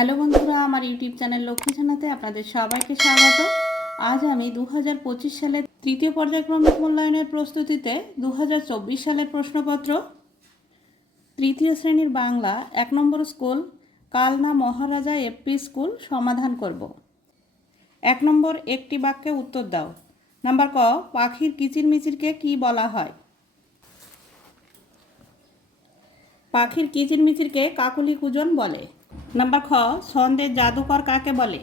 Hello বন্ধুরা, আমার YouTube channel Lakshmi জানাতে আপনাদের সবাইকে স্বাগত। আজ আমি দু হাজার পঁচিশ সালের তৃতীয় পর্যায়ক্রমিক মূল্যায়নের প্রস্তুতিতে দু হাজার চব্বিশ সালের প্রশ্নপত্র, তৃতীয় শ্রেণির বাংলা, এক নম্বর school, Kalna Maharaja AP school সমাধান করব। এক নম্বর, একটি বাক্যে উত্তর দাও। নাম্বার ক, পাখির কিচিরমিচিরকে কি বলা হয়? পাখির কিচিরমিচিরকে কাকলি কুজন বলে। নাম্বার খ ছন্দের জাদুকর কাকে বলে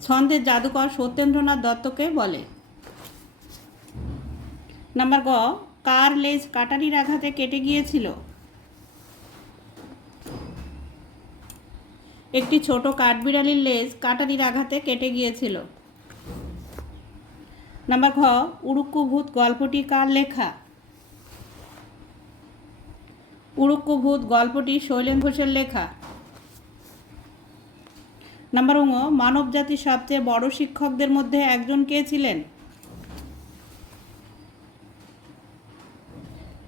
ছন্দের জাদুকর সত্যেন্দ্রনাথ দত্তকে বলে নাম্বার গ কার লেজ কাটারির আঘাতে কেটে গিয়েছিল একটি ছোট কাঠবিড়ালির লেজ কাটারির আঘাতে কেটে গিয়েছিল নাম্বার ঘ উড়ুক্কু ভূত গল্পটি কার লেখা? উড়ুক্কু ভূত গল্পটি শৈলেন ঘোষের লেখা। নাম্বার উঙ, মানব জাতির সবচেয়ে বড় শিক্ষকদের মধ্যে একজন কে ছিলেন?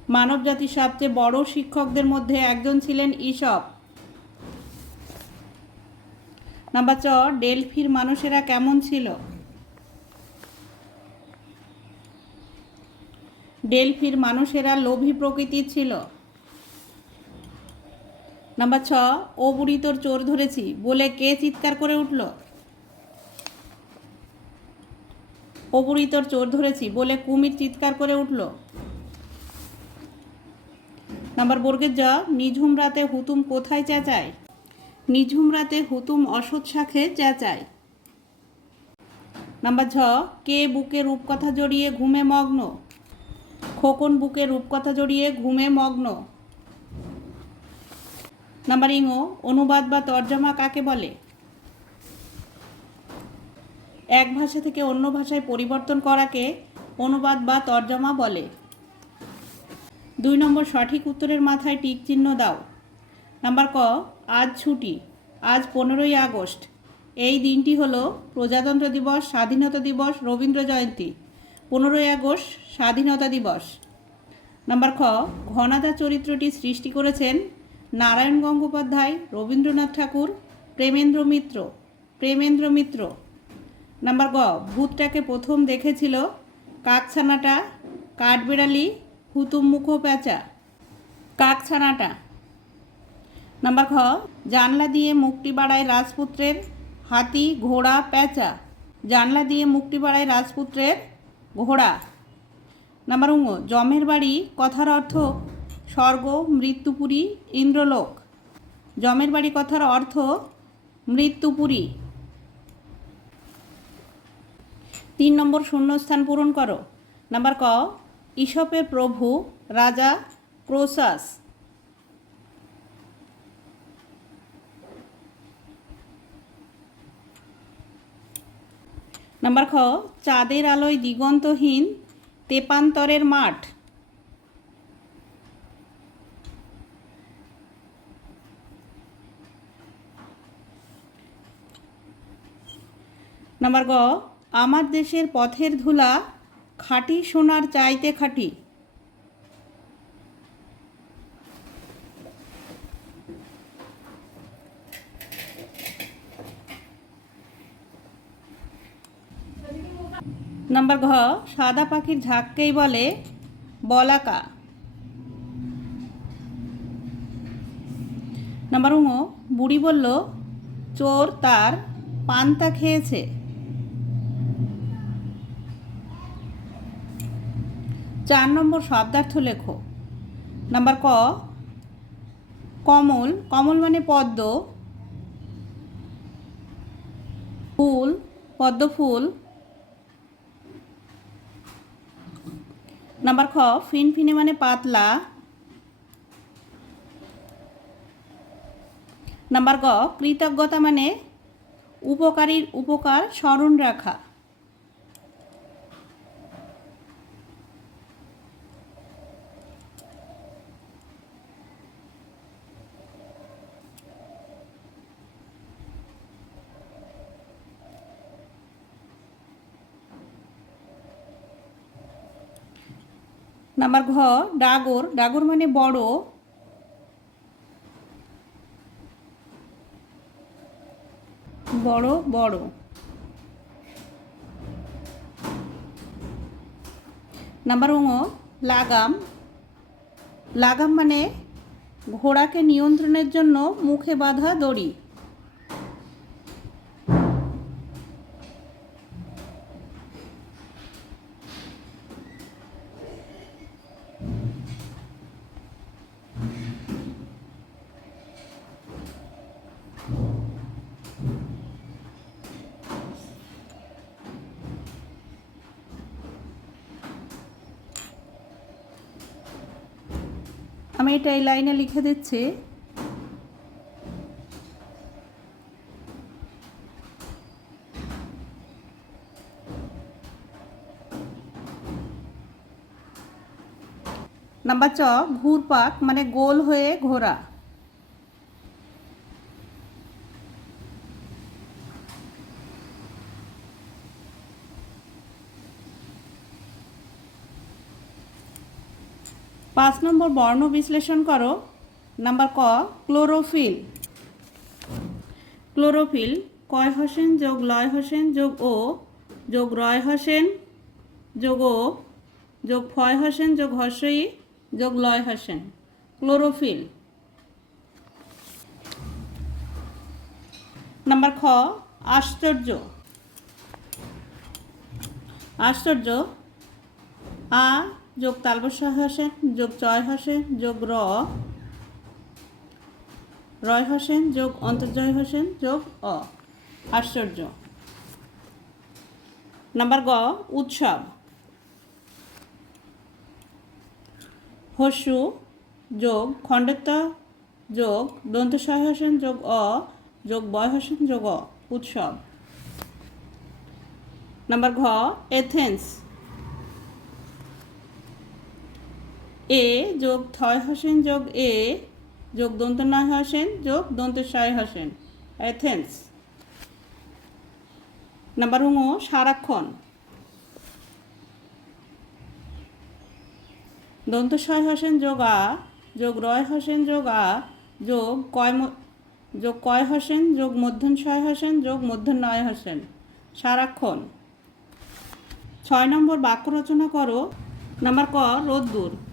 মানব জাতির সবচেয়ে বড় শিক্ষকদের মধ্যে একজন ছিলেন ঈশপ নাম্বার চ ডেলফির মানুষেরা কেমন ছিল? ডেলফির মানুষেরা লোভী প্রকৃতির ছিল। নাম্বার ছ, ও বুড়ি তোর চোর ধরেছি বলে কে চিৎকার করে উঠল? ও বুড়ি তোর চোর ধরেছি বলে কুমির চিৎকার করে উঠল। নাম্বার বর্গের জ, নিঝুম রাতে হুতুম কোথায় চেঁচায়? নিঝুম রাতে হুতুম অসৎ শাখে চেঁচায়। নাম্বার ঝ, কে বুকে রূপকথা জড়িয়ে ঘুমে মগ্ন? খোকন বুকে রূপকথা জড়িয়ে ঘুমে মগ্ন। নাম্বার ইঙো অনুবাদ বা তর্জমা কাকে বলে? এক ভাষা থেকে অন্য ভাষায় পরিবর্তন করাকে অনুবাদ বা তর্জমা বলে। দুই নম্বর সঠিক উত্তরের মাথায় টিক চিহ্ন দাও। নাম্বার ক, আজ ছুটি, আজ পনেরোই আগস্ট। এই দিনটি হলো প্রজাতন্ত্র দিবস, স্বাধীনতা দিবস, রবীন্দ্র জয়ন্তী। পনেরোই আগস্ট, স্বাধীনতা দিবস। নাম্বার খ, ঘনাদা চরিত্রটি সৃষ্টি করেছেন নারায়ণ গঙ্গোপাধ্যায়, রবীন্দ্রনাথ ঠাকুর, প্রেমেন্দ্র মিত্র প্রেমেন্দ্র মিত্র। নাম্বার গ, ভূতটাকে প্রথম দেখেছিল কাকছানাটা, কাঠবেড়ালি, হুতুম মুখো প্যাঁচা কাকছানাটা। নাম্বার খ জানলা দিয়ে মুক্তি বাড়ায় রাজপুত্রের হাতি, ঘোড়া, প্যাঁচা। জানলা দিয়ে মুক্তি বাড়ায় রাজপুত্রের ঘোড়া। নাম্বার উঙ্গ জমের বাড়ি, কথার অর্থ স্বর্গ, মৃত্যুপুরী, ইন্দ্রলোক। জমের বাড়ি কথার অর্থ, মৃত্যুপুরী। তিন নম্বর শূন্যস্থান পূরণ করো। নাম্বার ক ঈশপের প্রভু, রাজা ক্রোসাস। নাম্বার খ, চাঁদের আলোয় দিগন্তহীন, তেপান্তরের মাঠ। নাম্বার গ, আমার দেশের পথের ধুলা খাঁটি সোনার চাইতে খাঁটি। নাম্বার ঘ, সাদা পাখির ঝাঁককেই বলে বলাকা। নাম্বার উঙ বুড়ি বলল, চোর তার পান্তা খেয়েছে। চার নম্বর শব্দার্থ লেখো। নাম্বার ক, কমল কমল মানে পদ্ম, ফুল পদ্ম ফুল নাম্বার খ, ফিনফিনে মানে পাতলা। নাম্বার গ, কৃতজ্ঞতা মানে উপকারীর উপকার স্মরণ রাখা। নাম্বার ঘ, ডাগর ডাগর মানে বড়। বড় বড়। নাম্বার ও লাগাম। লাগাম মানে ঘোড়াকে নিয়ন্ত্রণের জন্য মুখে বাঁধা দড়ি। আমি এটা এই লাইনে লিখে দিচ্ছি। নাম্বার চ ঘুরপাক মানে গোল হয়ে ঘোরা। পাঁচ নম্বর বর্ণ বিশ্লেষণ করো। নাম্বার ক, ক্লোরোফিল। ক্লোরোফিল, কয় হোসেন যোগ লয় হোসেন যোগ ও, যোগ রয় হোসেন যোগ ও, যোগ ফয় হোসেন যোগ হর্ষই যোগ লয় হোসেন। ক্লোরোফিল। নাম্বার খ, আশ্চর্য। আশ্চর্য। আ যোগ তালবস্য হোসেন যোগ চয় হোসেন যোগ র। রয় হোসেন যোগ অন্তর্জয় হোসেন যোগ অ। আশ্চর্য। নাম্বার গ, উৎসব। হস্যু, যোগ খণ্ডত্ব, যোগ দন্তস্বয় হোসেন যোগ অ, যোগ বয় হোসেন যোগ অ। উৎসব। নাম্বার ঘ, এথেন্স। এ যোগ থয় হোসেন যোগ এ, যোগ দন্ত নয় হোসেন, যোগ দন্ত ছয় হোসেন। এথেন্স নাম্বার হুঙ সারাক্ষণ। দন্ত ছয় হোসেন যোগ আ, যোগ রয় হোসেন যোগ আ, যোগ কয় যোগ কয় হোসেন, যোগ মধ্যন ছয় হোসেন, যোগ মধ্যন নয় হোসেন। সারাক্ষণ। ছয় নম্বর বাক্য রচনা করো। নাম্বার ক, রোদ্দুর।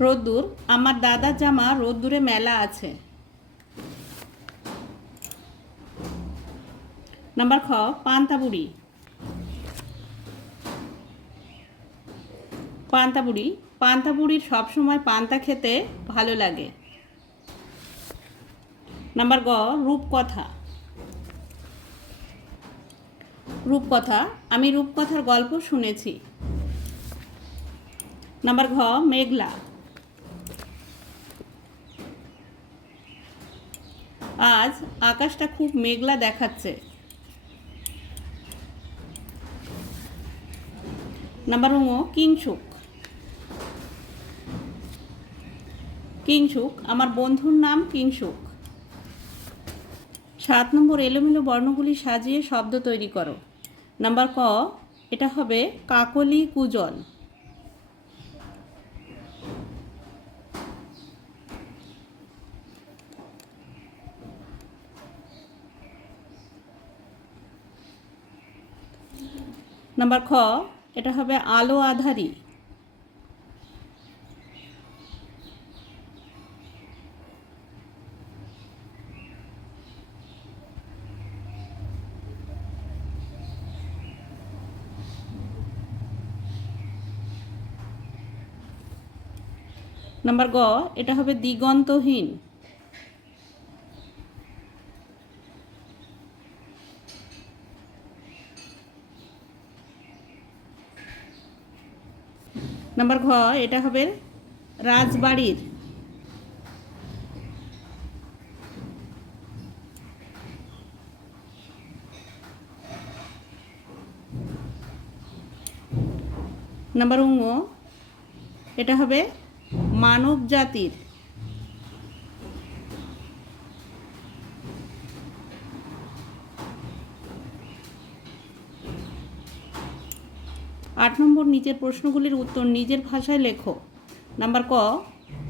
রোদ্দুর, আমার দাদার জামা রোদ্দুরে মেলা আছে। নাম্বার খ, পান্তাবুড়ি। পান্তাবুড়ি, পান্তাবুড়ির সবসময় পান্তা খেতে ভালো লাগে। নাম্বার গ, রূপকথা। রূপকথা, আমি রূপকথার গল্প শুনেছি। নাম্বার ঘ, মেঘলা। আজ আকাশটা খুব মেঘলা দেখাচ্ছে। নাম্বার ও কিংসুক। কিংসুক, আমার বন্ধুর নাম কিংসুক। সাত নম্বর এলোমেলো বর্ণগুলি সাজিয়ে শব্দ তৈরি করো। নাম্বার ক, এটা হবে কাকলি কুজল। নাম্বার খ এটা হবে আলো আধারি। নাম্বার গ এটা হবে দিগন্তহীন। নাম্বার ঘ এটা হবে রাজবাড়ির। নাম্বার উঙ এটা হবে মানব জাতির আট নম্বর নিচের প্রশ্নগুলির উত্তর নিজের ভাষায় লেখো। নাম্বার ক,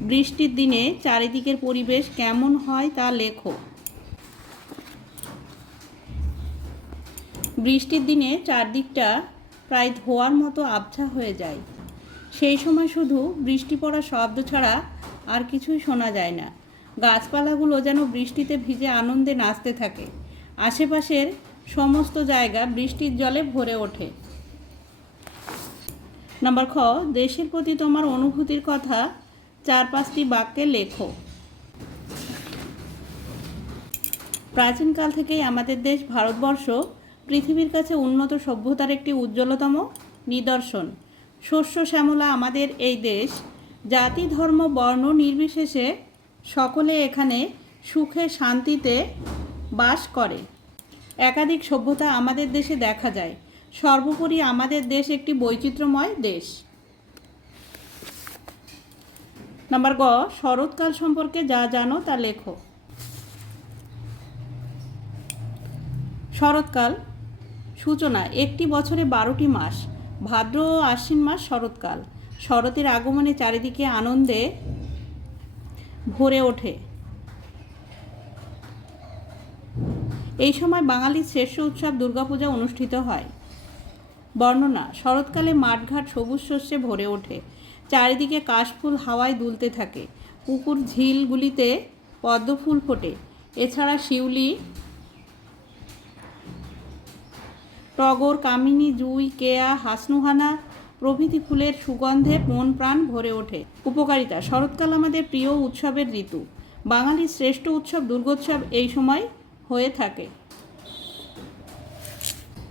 বৃষ্টির দিনে চারিদিকের পরিবেশ কেমন হয় তা লেখো। বৃষ্টির দিনে চারদিকটা প্রায় ধোয়ার মতো আবছা হয়ে যায়। সেই সময় শুধু বৃষ্টি পড়া শব্দ ছাড়া আর কিছুই শোনা যায় না। গাছপালাগুলো যেন বৃষ্টিতে ভিজে আনন্দে নাচতে থাকে। আশেপাশের সমস্ত জায়গা বৃষ্টির জলে ভরে ওঠে। নাম্বার খ, দেশের প্রতি তোমার অনুভূতির কথা চার পাঁচটি বাক্যে লেখো। প্রাচীনকাল থেকেই আমাদের দেশ ভারতবর্ষ পৃথিবীর কাছে উন্নত সভ্যতার একটি উজ্জ্বলতম নিদর্শন। শস্য শ্যামলা আমাদের এই দেশ। জাতি, ধর্ম, বর্ণ নির্বিশেষে সকলে এখানে সুখে, শান্তিতে বাস করে। একাধিক সভ্যতা আমাদের দেশে দেখা যায়। সর্বোপরি আমাদের দেশ একটি বৈচিত্র্যময় দেশ। নাম্বার গ, শরৎকাল সম্পর্কে যা জানো তা লেখো। শরৎকাল, সূচনা, একটি বছরে বারোটি মাস। ভাদ্র ও আশ্বিন মাস শরৎকাল। শরতের আগমনে চারিদিকে আনন্দে ভরে ওঠে। এই সময় বাঙালির শ্রেষ্ঠ উৎসব দুর্গাপূজা অনুষ্ঠিত হয়। বর্ণনা, শরৎকালে মাঠঘাট সবুজ শস্যে ভরে ওঠে। চারিদিকে কাশফুল হাওয়ায় দুলতে থাকে। পুকুর ঝিলগুলিতে পদ্মফুল ফোটে। এছাড়া শিউলি, টগর, কামিনী, জুই, কেয়া, হাসনুহানা প্রভৃতি ফুলের সুগন্ধে মন প্রাণ ভরে ওঠে। উপকারিতা, শরৎকাল আমাদের প্রিয় উৎসবের ঋতু। বাঙালির শ্রেষ্ঠ উৎসব দুর্গোৎসব এই সময় হয়ে থাকে।